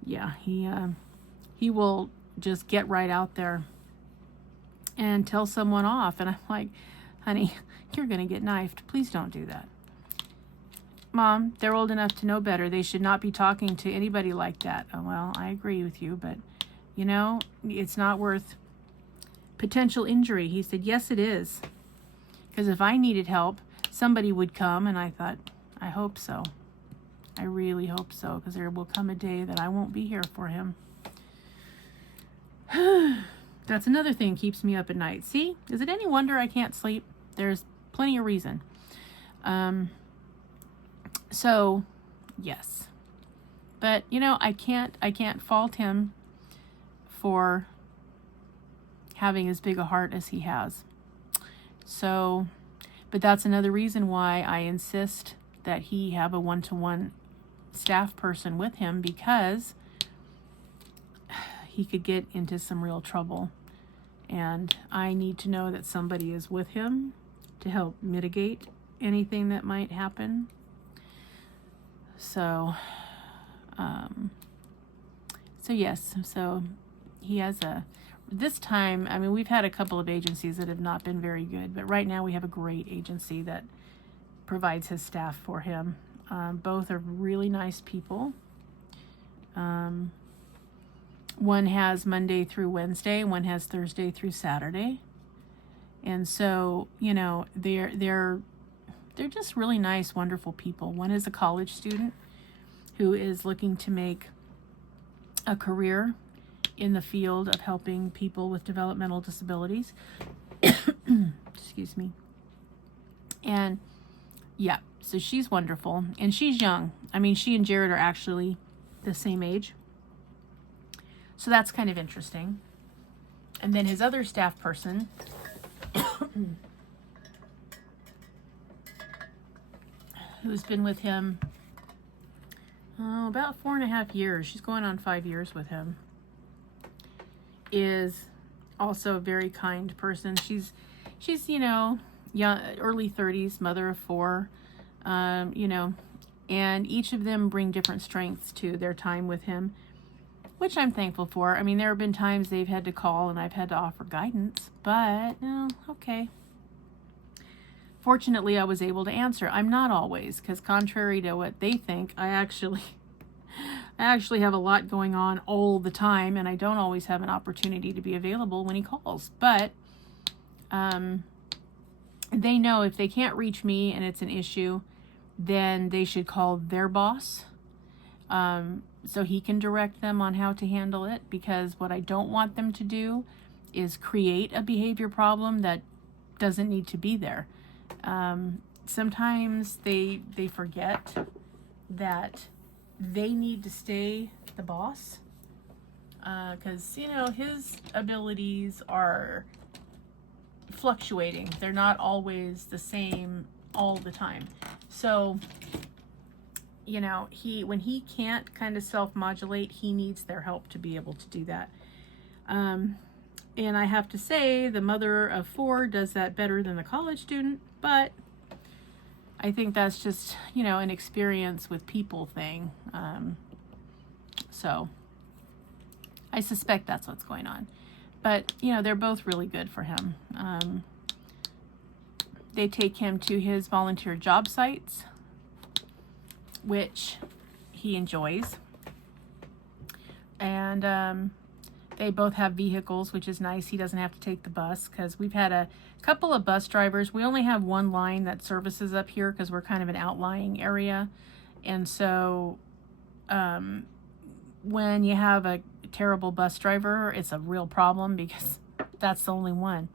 yeah, he will just get right out there and tell someone off. And I'm like, "Honey, you're going to get knifed. Please don't do that." "Mom, they're old enough to know better. They should not be talking to anybody like that." "Oh, well, I agree with you, but it's not worth potential injury." He said, "Yes, it is. Because if I needed help, somebody would come." And I thought, I hope so. I really hope so, because there will come a day that I won't be here for him. That's another thing keeps me up at night. See, is it any wonder I can't sleep? There's plenty of reason. So yes, but I can't fault him for having as big a heart as he has. So, but that's another reason why I insist that he have a one-to-one staff person with him, because he could get into some real trouble, and I need to know that somebody is with him to help mitigate anything that might happen. So yes, so he has this time, I mean, we've had a couple of agencies that have not been very good, but right now we have a great agency that provides his staff for him. Both are really nice people. One has Monday through Wednesday, one has Thursday through Saturday. And so, they're just really nice, wonderful people. One is a college student who is looking to make a career in the field of helping people with developmental disabilities. Excuse me. And yeah, so she's wonderful, and she's young. I mean, she and Jared are actually the same age. So that's kind of interesting. And then his other staff person who's been with him about 4.5 years, she's going on 5 years with him, is also a very kind person. She's young, early 30s, mother of 4, and each of them bring different strengths to their time with him, which I'm thankful for. I mean, there have been times they've had to call and I've had to offer guidance, but okay. Fortunately, I was able to answer. I'm not always, because contrary to what they think, I actually have a lot going on all the time, and I don't always have an opportunity to be available when he calls. But they know if they can't reach me and it's an issue, then they should call their boss, so he can direct them on how to handle it, because what I don't want them to do is create a behavior problem that doesn't need to be there. Sometimes they forget that they need to stay the boss, because his abilities are fluctuating. They're not always the same all the time. So, you know, when he can't kind of self-modulate, he needs their help to be able to do that. And I have to say, the mother of 4 does that better than the college student, but I think that's just, you know, an experience with people thing. So I suspect that's what's going on. But, you know, they're both really good for him. They take him to his volunteer job sites, which he enjoys. And they both have vehicles, which is nice. He doesn't have to take the bus, because we've had a couple of bus drivers. We only have one line that services up here because we're kind of an outlying area. And so when you have a terrible bus driver, it's a real problem, because that's the only one.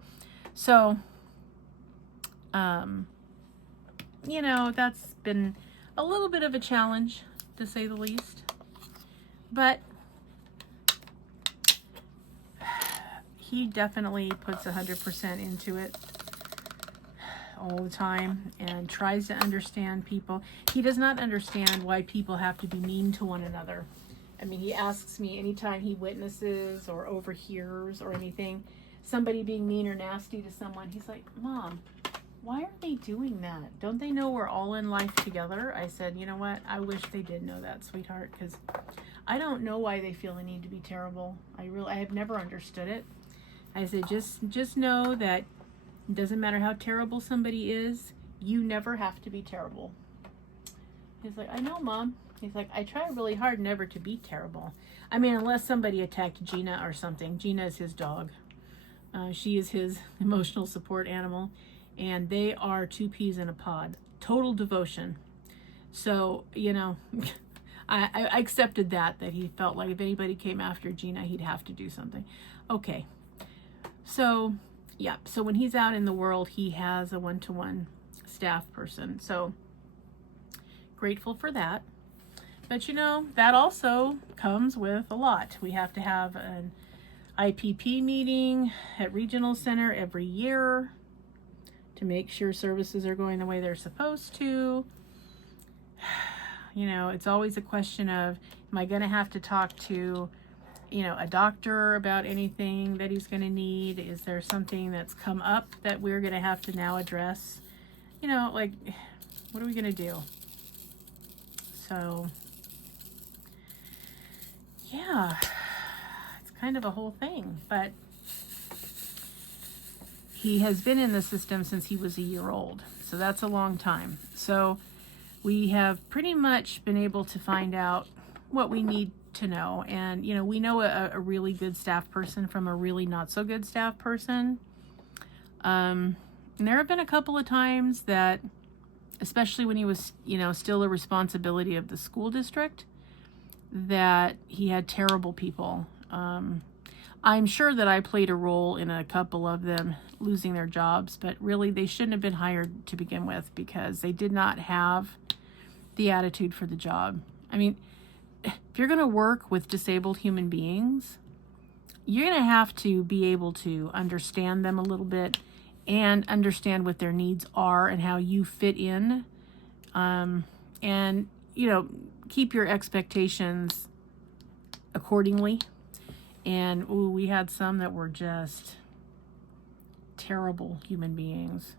So, you know, that's been a little bit of a challenge, to say the least. But he definitely puts 100% into it all the time and tries to understand people. He does not understand why people have to be mean to one another. I mean, he asks me anytime he witnesses or overhears or anything, somebody being mean or nasty to someone, he's like, Mom, why are they doing that? Don't they know we're all in life together? I said, you know what? I wish they did know that, sweetheart, because I don't know why they feel the need to be terrible. I have never understood it. I said, just know that it doesn't matter how terrible somebody is, you never have to be terrible. He's like, I know, Mom. He's like, I try really hard never to be terrible. I mean, unless somebody attacked Gina or something. Gina is his dog. She is his emotional support animal. And they are 2 peas in a pod. Total devotion. So, you know, I accepted that he felt like if anybody came after Gina, he'd have to do something. Okay. So, yeah. So when he's out in the world, he has a one-to-one staff person. So, grateful for that. But, you know, that also comes with a lot. We have to have an IPP meeting at Regional Center every year to make sure services are going the way they're supposed to. You know, it's always a question of, am I going to have to talk to, you know, a doctor about anything that he's going to need? Is there something that's come up that we're going to have to now address? You know, like, what are we going to do? So, yeah, it's kind of a whole thing, but he has been in the system since he was a year old. So that's a long time. So we have pretty much been able to find out what we need to know. And, you know, we know a really good staff person from a really not so good staff person. And there have been a couple of times that, especially when he was, you know, still a responsibility of the school district, that he had terrible people. I'm sure that I played a role in a couple of them losing their jobs, but really they shouldn't have been hired to begin with, because they did not have the attitude for the job. I mean, if you're going to work with disabled human beings, you're going to have to be able to understand them a little bit and understand what their needs are and how you fit in. And, you know, keep your expectations accordingly. And ooh, we had some that were just terrible human beings.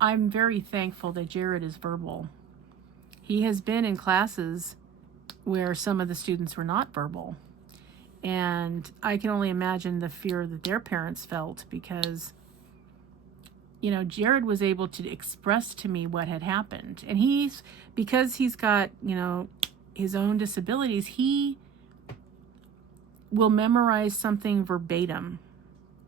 I'm very thankful that Jared is verbal. He has been in classes where some of the students were not verbal. And I can only imagine the fear that their parents felt, because, you know, Jared was able to express to me what had happened. And because he's got, you know, his own disabilities, he will memorize something verbatim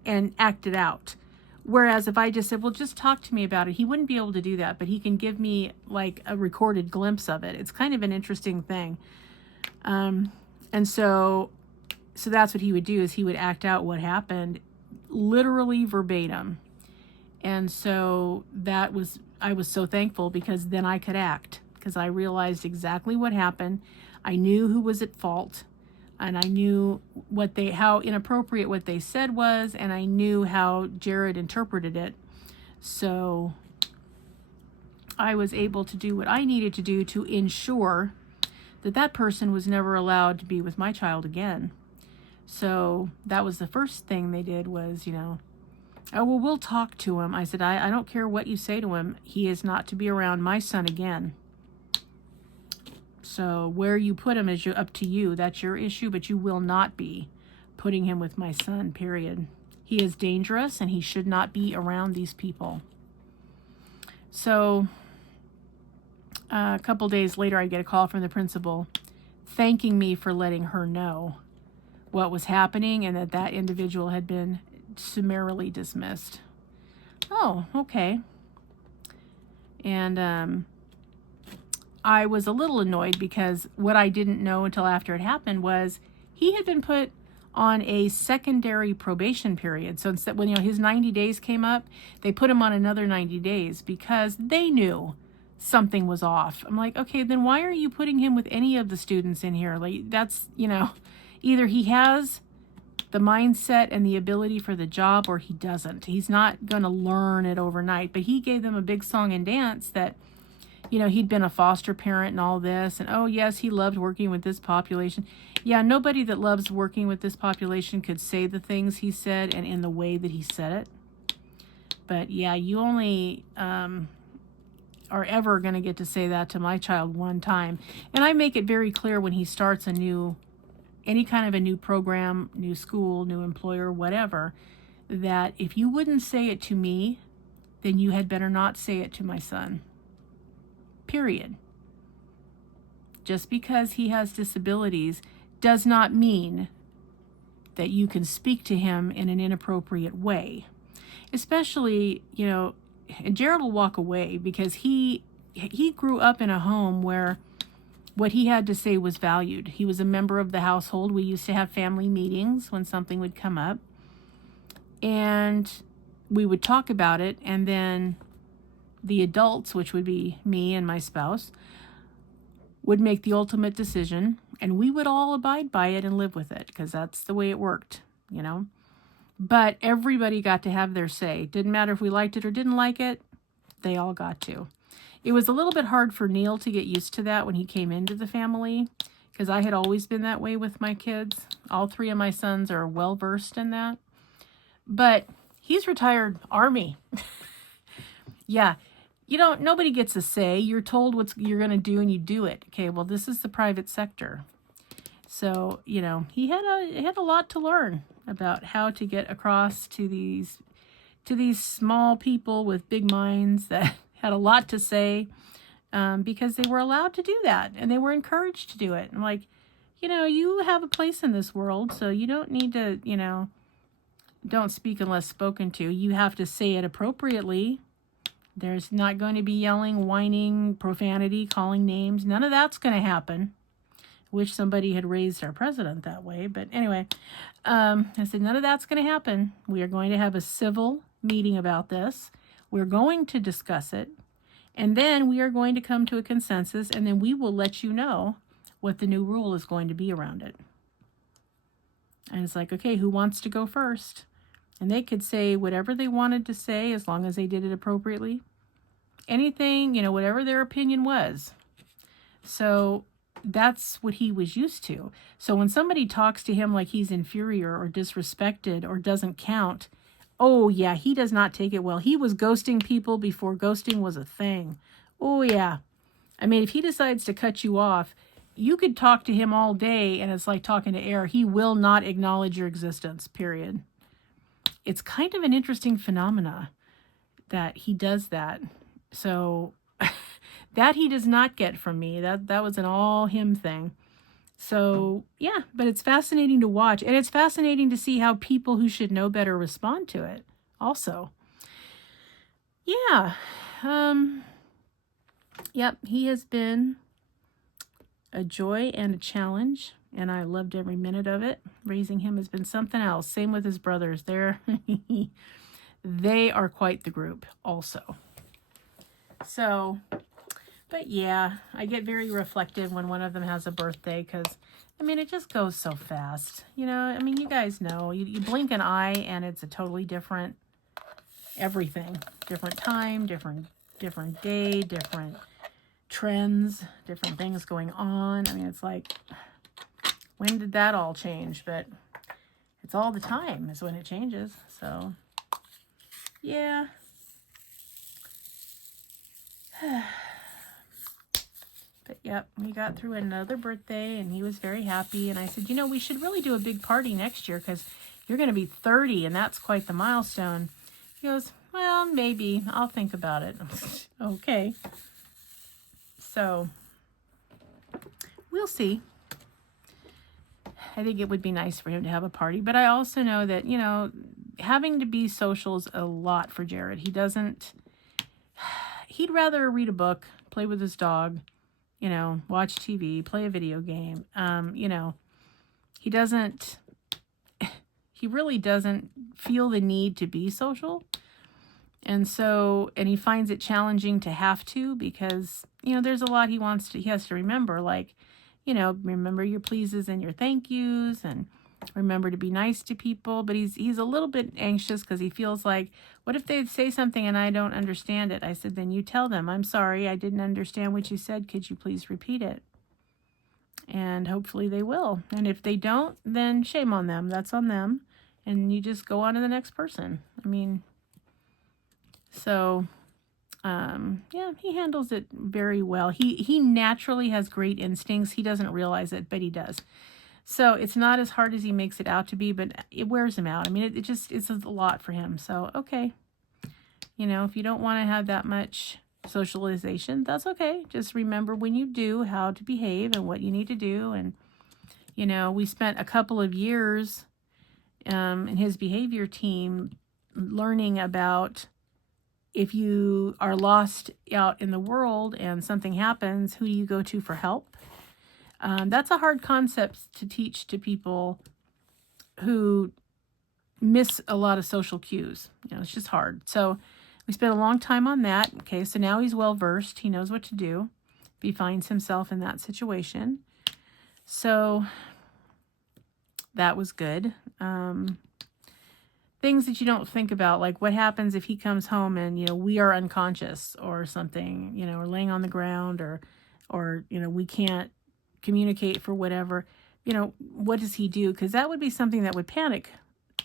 and act it out. Whereas if I just said, well, just talk to me about it, he wouldn't be able to do that, but he can give me like a recorded glimpse of it. It's kind of an interesting thing. And so that's what he would do, is he would act out what happened literally verbatim. And so I was so thankful, because then I could act, because I realized exactly what happened. I knew who was at fault. And I knew how inappropriate what they said was, and I knew how Jared interpreted it. So I was able to do what I needed to do to ensure that that person was never allowed to be with my child again. So that was the first thing they did was, oh, well, we'll talk to him. I said, I don't care what you say to him. He is not to be around my son again. So where you put him is up to you. That's your issue, but you will not be putting him with my son, period. He is dangerous and he should not be around these people. So a couple days later, I get a call from the principal thanking me for letting her know what was happening and that individual had been summarily dismissed. Oh, okay. And I was a little annoyed because what I didn't know until after it happened was he had been put on a secondary probation period. So instead, when his 90 days came up, they put him on another 90 days because they knew something was off. I'm like, okay, then why are you putting him with any of the students in here? Like, that's, either he has the mindset and the ability for the job or he doesn't. He's not going to learn it overnight. But he gave them a big song and dance that, he'd been a foster parent and all this. And, oh, yes, he loved working with this population. Yeah, nobody that loves working with this population could say the things he said and in the way that he said it. But, yeah, you only are ever going to get to say that to my child one time. And I make it very clear when he starts any kind of a new program, new school, new employer, whatever, that if you wouldn't say it to me, then you had better not say it to my son. Period. Just because he has disabilities does not mean that you can speak to him in an inappropriate way. Especially, and Jared will walk away because he grew up in a home where what he had to say was valued. He was a member of the household. We used to have family meetings when something would come up. And we would talk about it. And then the adults, which would be me and my spouse, would make the ultimate decision. And we would all abide by it and live with it because that's the way it worked, But everybody got to have their say. Didn't matter if we liked it or didn't like it. They all got to. It was a little bit hard for Neil to get used to that when he came into the family because I had always been that way with my kids. All three of my sons are well versed in that. But he's retired Army. Yeah, nobody gets a say. You're told what you're going to do and you do it. Okay, well, this is the private sector. So, he had a lot to learn about how to get across to these small people with big minds that had a lot to say because they were allowed to do that and they were encouraged to do it. And like, you have a place in this world, so you don't need to, don't speak unless spoken to. You have to say it appropriately. There's not going to be yelling, whining, profanity, calling names. None of that's going to happen. Wish somebody had raised our president that way. But anyway, I said, none of that's going to happen. We are going to have a civil meeting about this. We're going to discuss it. And then we are going to come to a consensus. And then we will let you know what the new rule is going to be around it. And it's like, okay, who wants to go first? And they could say whatever they wanted to say as long as they did it appropriately. Anything, whatever their opinion was. So that's what he was used to. So when somebody talks to him like he's inferior or disrespected or doesn't count, oh yeah, he does not take it well. He was ghosting people before ghosting was a thing. Oh yeah. I mean, if he decides to cut you off, you could talk to him all day and it's like talking to air. He will not acknowledge your existence, period. It's kind of an interesting phenomena that he does that. So that he does not get from me. That was an all him thing. So yeah, but it's fascinating to watch. And it's fascinating to see how people who should know better respond to it also. Yeah. Yep, he has been a joy and a challenge. And I loved every minute of it. Raising him has been something else. Same with his brothers. They are quite the group also. So, but yeah, I get very reflective when one of them has a birthday because I mean, it just goes so fast. You know, I mean, you guys know, you blink an eye and it's a totally different everything. Different time, different day, different trends, different things going on. I mean, it's like, when did that all change? But it's all the time is when it changes. So, yeah. But yep, we got through another birthday and he was very happy. And I said, you know, we should really do a big party next year because you're going to be 30 and that's quite the milestone. He goes, well, maybe. I'll think about it. Okay. So, we'll see. I think it would be nice for him to have a party. But I also know that, you know, having to be social is a lot for Jared. He'd rather read a book, play with his dog, you know, watch TV, play a video game. You know, he really doesn't feel the need to be social. And so, and he finds it challenging to have to because, you know, there's a lot he has to remember, like, you know, remember your pleases and your thank yous and remember to be nice to people. But he's a little bit anxious because he feels like, what if they say something and I don't understand it? I said, then you tell them, I'm sorry, I didn't understand what you said. Could you please repeat it? And hopefully they will. And if they don't, then shame on them. That's on them. And you just go on to the next person. I mean, so, yeah, he handles it very well. He naturally has great instincts. He doesn't realize it, but he does. So it's not as hard as he makes it out to be, but it wears him out. I mean, it's a lot for him. So, okay. You know, if you don't want to have that much socialization, that's okay. Just remember when you do how to behave and what you need to do. And, you know, we spent a couple of years in his behavior team learning about if you are lost out in the world and something happens, who do you go to for help? That's a hard concept to teach to people who miss a lot of social cues. You know, it's just hard. So we spent a long time on that. Okay, so now he's well-versed. He knows what to do if he finds himself in that situation. So that was good. Things that you don't think about, like what happens if he comes home and, you know, we are unconscious or something, you know, or laying on the ground or, you know, we can't communicate for whatever, you know, what does he do? Because that would be something that would panic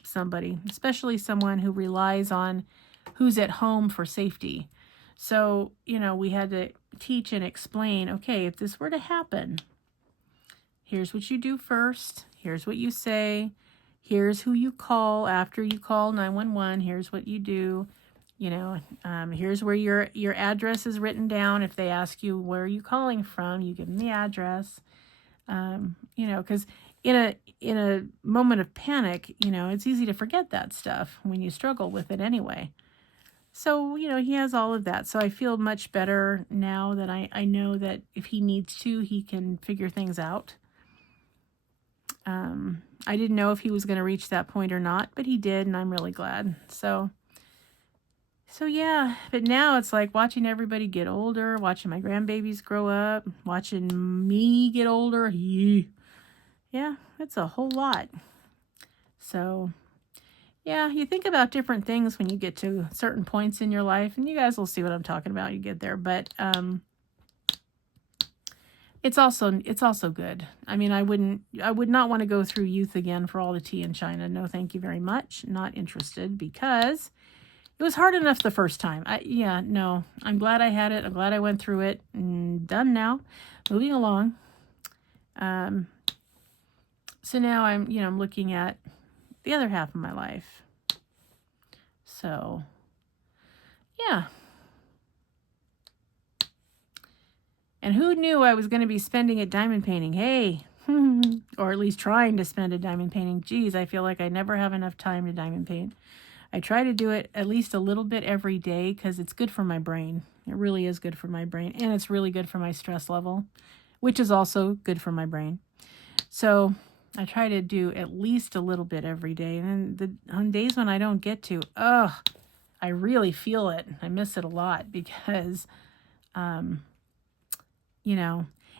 somebody, especially someone who relies on who's at home for safety. So, you know, we had to teach and explain, okay, if this were to happen, here's what you do first. Here's what you say. Here's who you call after you call 911. Here's what you do. You know, here's where your address is written down. If they ask you, where are you calling from? You give them the address. You know, because in a moment of panic, you know, it's easy to forget that stuff when you struggle with it anyway. So, you know, he has all of that. So I feel much better now that I know that if he needs to, he can figure things out. I didn't know if he was going to reach that point or not, but he did, and I'm really glad. So yeah, but now it's like watching everybody get older, watching my grandbabies grow up, watching me get older. Yeah, it's a whole lot. So, yeah, you think about different things when you get to certain points in your life, and you guys will see what I'm talking about when you get there. But it's also good. I mean, I would not want to go through youth again for all the tea in China. No, thank you very much. Not interested, because it was hard enough the first time. No, I'm glad I had it. I'm glad I went through it. Done now. Moving along. So now I'm looking at the other half of my life. So, yeah. And who knew I was going to be spending it diamond painting? Hey, or at least trying to spend a diamond painting. Geez, I feel like I never have enough time to diamond paint. I try to do it at least a little bit every day because it's good for my brain. It really is good for my brain. And it's really good for my stress level, which is also good for my brain. So I try to do at least a little bit every day. And on days when I don't get to, I really feel it. I miss it a lot because,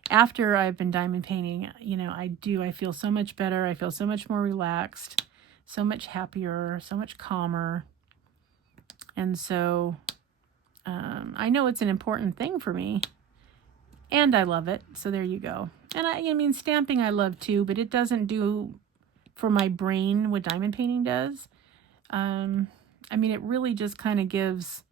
after I've been diamond painting, you know, I feel so much better. I feel so much more relaxed, so much happier, so much calmer. And so I know it's an important thing for me, and I love it. So there you go. And I mean, stamping I love too, but it doesn't do for my brain what diamond painting does. I mean, it really just kind of gives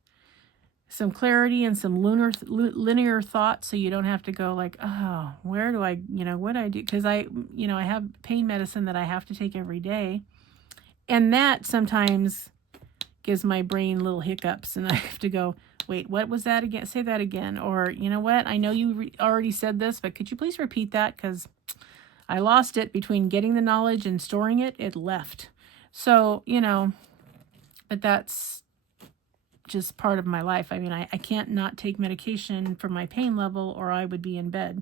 some clarity and some linear thought, so you don't have to go like, oh, where do I, you know, what do I do? Because I have pain medicine that I have to take every day. And that sometimes gives my brain little hiccups, and I have to go, wait, what was that again? Say that again. Or, you know what? I know you already said this, but could you please repeat that? Because I lost it between getting the knowledge and storing it. It left. So, you know, but that's just part of my life. I mean, I can't not take medication for my pain level, or I would be in bed.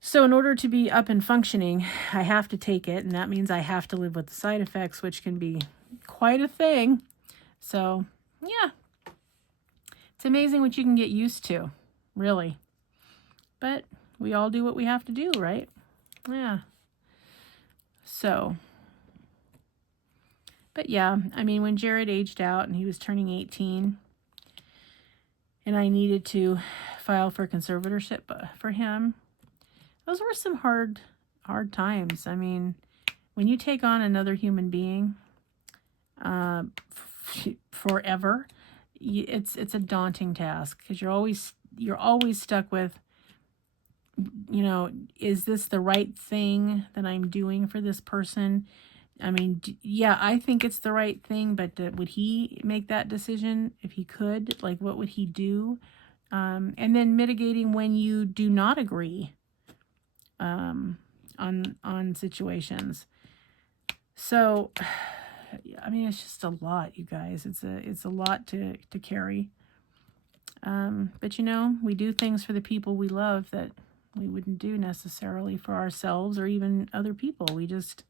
So in order to be up and functioning, I have to take it, and that means I have to live with the side effects, which can be quite a thing. So, yeah. It's amazing what you can get used to, really. But we all do what we have to do, right? Yeah. So, but yeah, I mean, when Jared aged out and he was turning 18, and I needed to file for conservatorship for him, those were some hard times. I mean, when you take on another human being forever, it's a daunting task, because you're always stuck with, you know, is this the right thing that I'm doing for this person? I mean, yeah, I think it's the right thing, but would he make that decision if he could? Like, what would he do? And then mitigating when you do not agree on situations. So, I mean, it's just a lot, you guys. It's a lot to carry. But you know, we do things for the people we love that we wouldn't do necessarily for ourselves or even other people. We just,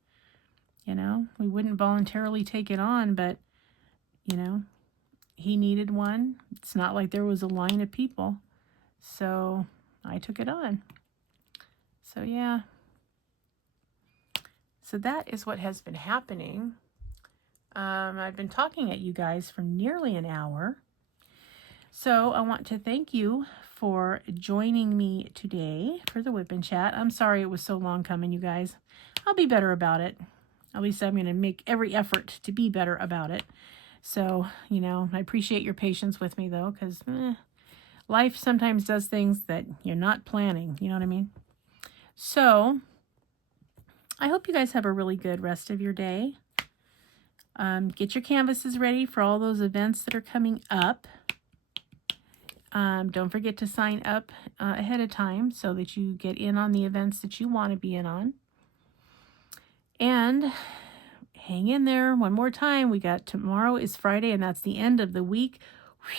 you know, we wouldn't voluntarily take it on, but, you know, he needed one. It's not like there was a line of people. So I took it on. So yeah. So that is what has been happening. I've been talking at you guys for nearly an hour. So I want to thank you for joining me today for the Wip N Chat. I'm sorry it was so long coming, you guys. I'll be better about it. At least I'm going to make every effort to be better about it. So, you know, I appreciate your patience with me, though, because life sometimes does things that you're not planning. You know what I mean? So, I hope you guys have a really good rest of your day. Get your canvases ready for all those events that are coming up. Don't forget to sign up ahead of time so that you get in on the events that you want to be in on. And hang in there one more time. We got tomorrow is Friday, and that's the end of the week.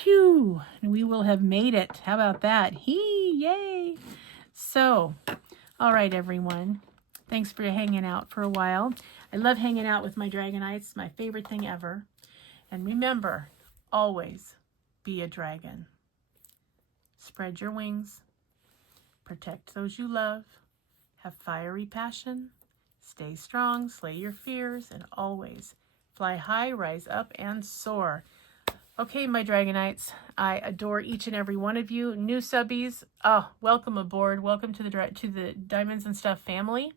Whew! And we will have made it. How about that? Yay! So, all right, everyone. Thanks for hanging out for a while. I love hanging out with my Dragonites. It's my favorite thing ever. And remember, always be a dragon. Spread your wings. Protect those you love. Have fiery passion. Stay strong, slay your fears, and always fly high, rise up, and soar. Okay, my Dragonites, I adore each and every one of you. New subbies, oh, welcome aboard. Welcome to the Diamonds and Stuff family.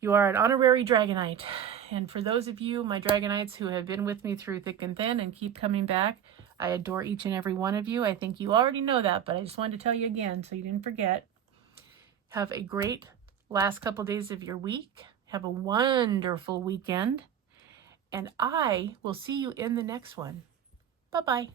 You are an honorary Dragonite. And for those of you, my Dragonites, who have been with me through thick and thin and keep coming back, I adore each and every one of you. I think you already know that, but I just wanted to tell you again so you didn't forget. Have a great last couple days of your week. Have a wonderful weekend. And I will see you in the next one. Bye-bye.